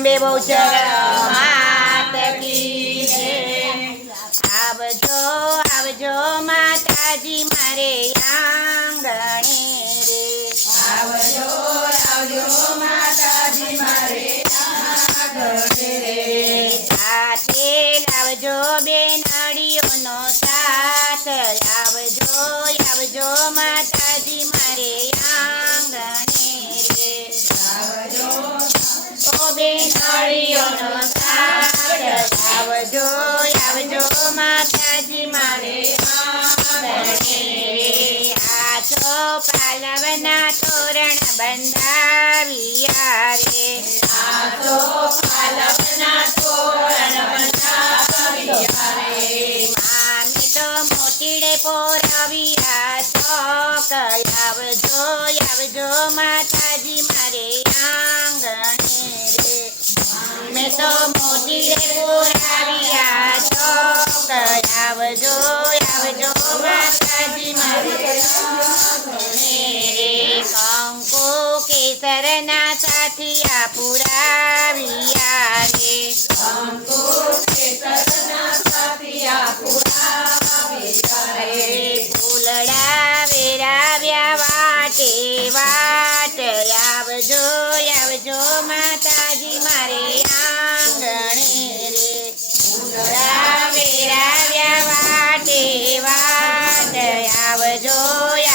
અંબે બહુચર માત કી જય. આવજો આવજો માતાજી મારે આંગણે રે. આવજો આવજો માતાજી મારે આંગણે રે. સાથે લાવજો બેનડીઓનો સાથ. આવજો આવજો માતાજી મારે આંગણે રે. આવજો ઓ બેનડીઓનો સાથ. આવજો આવજો માતાજી મારે આંગણે રે. આસો પાલવના તોરણ બંધાવ્યા રે. આસો પાલવના તોરણ બંધાવ્યા રે. મામે તો મોતીડે પોરવ્યા ચોક. આવજો આવજો માતાજી મારે આંગણે રે. મેં તો મોતીડે પોરવ્યા ચોક. આવજો આવજો માતાજી મારે આંગણે રે. કંકુ કેસરના સાથિયા પુરાવ્યા રે. કંકુ કેસરના સાથિયા પુરાવ્યા રે. ફૂલડા વેરાવ્યા વાટે વાટ. આવજો આવજો માતાજી મારે આંગણે રે. ફૂલડા વેરાવ્યા વાટે વાટ. આવજો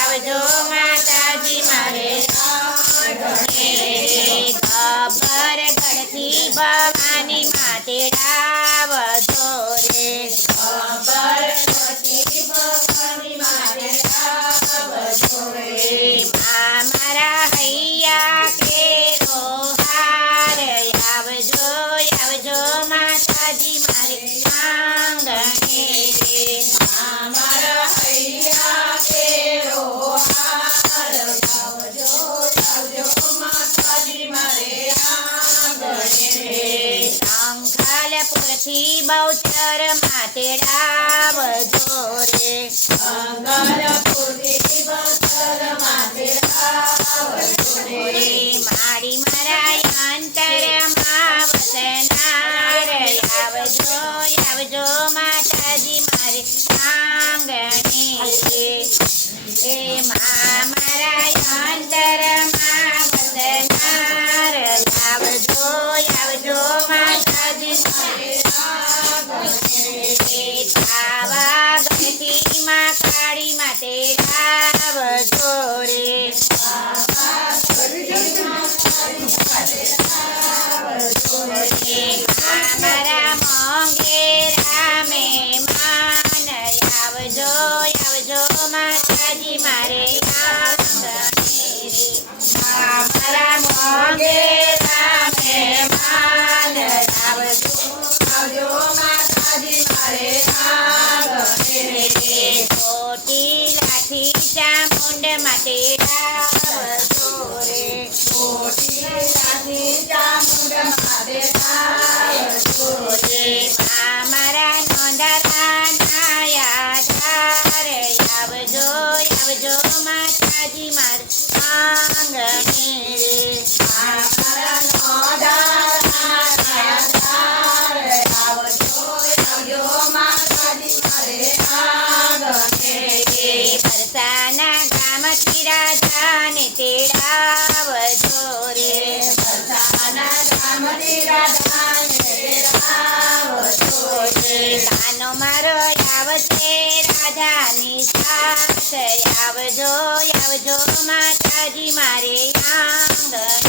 આવજો માતાજી મારે આંગણે રે. ખબર ગઢથી ભવાની માટે આવજો રે. ખબર નથી ભવાની માટે આવજો રે. મારા હૈયા કેરો હાર. આવજો આવજો માતાજી મારે આંગણે રે. અમારા હૈયા કેરો હાર. આવજો આવજો માતાજી મારે આંગણે રે. સંખલપુરથી બહુચર માટે આવજો રે. મંગલપુરથી બહુચર માટે આવજો રે. મારી મારા અંતરમાં વસનાર. આવજો આવજો માતાજી મારે આંગણે રે. એ મારા અંતરમાં વસનાર. આવજો આવજો માતાજી મારે આંગણે રે. પાવાગઢથી માં કાળી માટે આવજો રે. મારા મોંઘેરા મહેમાન. આવજો આવજો માતાજી મારે આંગણે રે. મારા મોંઘેરા મહેમાન. આવજો આવજો માતાજી મારે આંગણે રે. ચોટીલાથી ચામુંડ માટે આવજો રે. ચોટીલાથી ચામુંડ માટે આવજો રે. મારા નોંધારાના યાધાર. આવજો આવજો માતાજી મારે આંગણે રે. અમારા નોંધારાના યાધાર. આવજો આવજો માતાજી મારે આંગણે રે. પરસાના ગામથી રાજાને તેડાવજો રે. પરસાના ગામથી રાજાને તેડાવજો રે. કાનો મારો આવશે રાધાની સાથ. આવજો આવજો માતાજી મારે આંગણે